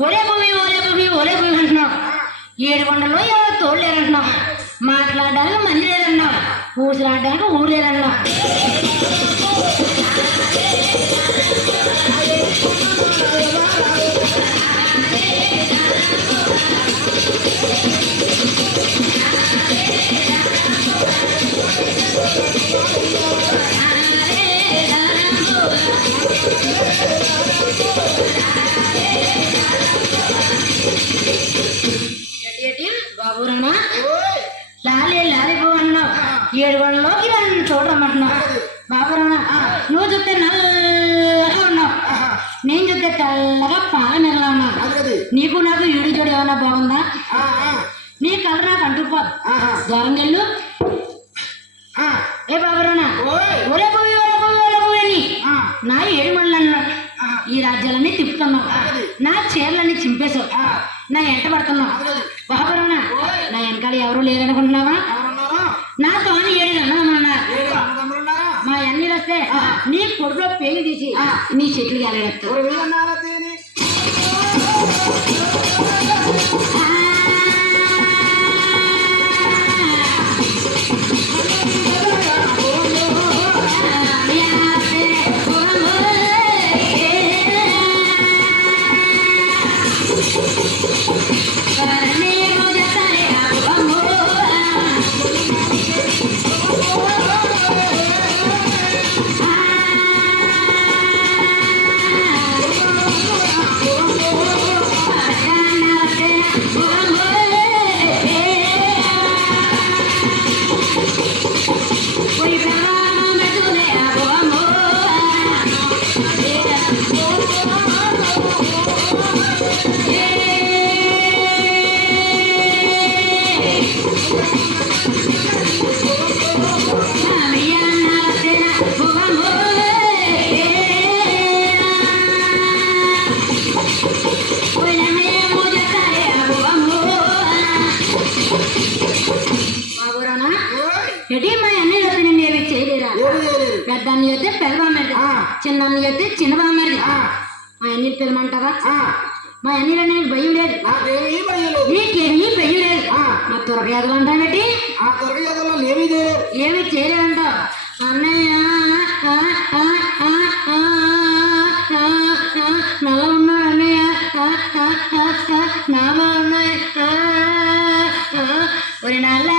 ఒరే భూమి ఒరే భూమి ఒరే భూమి అంటున్నావు. ఏడు కొండలో ఎవరో తోడు లేదంటున్నావు మాట్లాడడానికి మంది లేదన్నావు ఊసలాడడానికి ఊరు లేదన్నావు రమణ లాలే లాలే అన్నావు. ఏడు కొండలోకి నన్ను చూడరమ్మంటున్నావు బాబు రమణ నువ్వు చూస్తే నల్లగా ఉన్నావు. నేను చూస్తే తెల్లగా పాల మెరలా ఉన్నావు. నీకు నాకు ఈడు జోడు ఏమన్నా బాగుందా? నీ కలర్ నాకు అంటుకుపోదు ఆహా. దూరం వెళ్ళు. ఆ, ఏ బాబురానా? ఒరే పోయి ఒరే పోయి ఒరే పోయి నా ఏడు మళ్ళీ ఈ రాజ్యాలన్నీ తిప్పుతున్నావు. నా చీరలన్నీ చింపేశావు. నా ఎంట పడుతున్నావు. బాబురానా వెనకాల ఎవరు లేరనుకుంటున్నావా? ఎవరున్నారు? నా తోని ఏడు అన్నదమ్ములున్నారా? మా అన్ని వస్తే నీ కొడుకులో పేరు తీసి నీ చెట్లు ఎలాగెత్తావు ఓయ్ ఎటీ మా అన్ని రోజు నిన్ను ఏమి చేయలేరా ఏడు చేయలేరు పెద్ద అన్ని అయితే పెద్ద బామ్మది ఆ. చిన్న అన్ని అయితే చిన్న బామ్మది ఆ, మా అన్ని పిలమంటావా ఆ, మా అన్ని అనేది భయం లేదు నాకేమీ భయలేదు నీకేమీ భయం లేదు ఆ. మా తురకయాదలు అంటావేటి ఆ తొలగేదల్లో ఏమీ చేయలేరు ఏమి చేయలేదంట అన్నయ్య ఆ, ఆ, ఆ, ఆ, ఆ, ఆ, నల్ల ఉన్నాడు అన్నయ్య ఆ, ఆ, ఆ, ఆ, నామా ఉన్నాయి ఆ, ఆ, ఒరి నల్లగా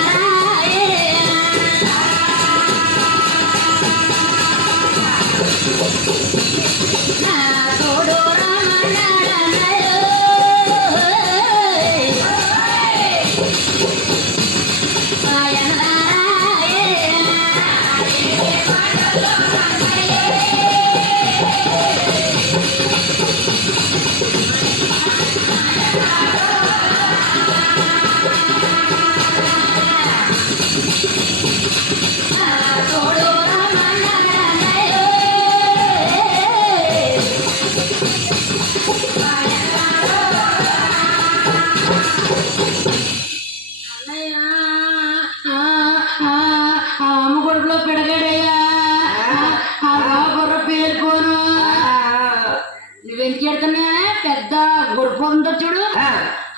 ఎందుకు ఎడుతున్నా పెద్ద గురుపు ఉందో చూడు.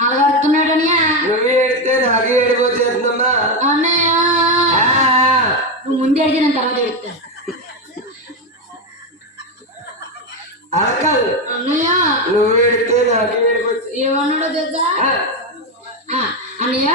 అలగడుతున్నాడు నువ్వు ఏడితే నాకు ఏడుపు వచ్చేస్తుందమ్మా అన్నయ్య. నువ్వు ముందు ఎడితే నేను తర్వాత ఎడుతా అలా కాదు అన్నయ్య. నువ్వు ఏడితే నాకు ఏమన్నాడో తెలుసా? అన్నయ్య.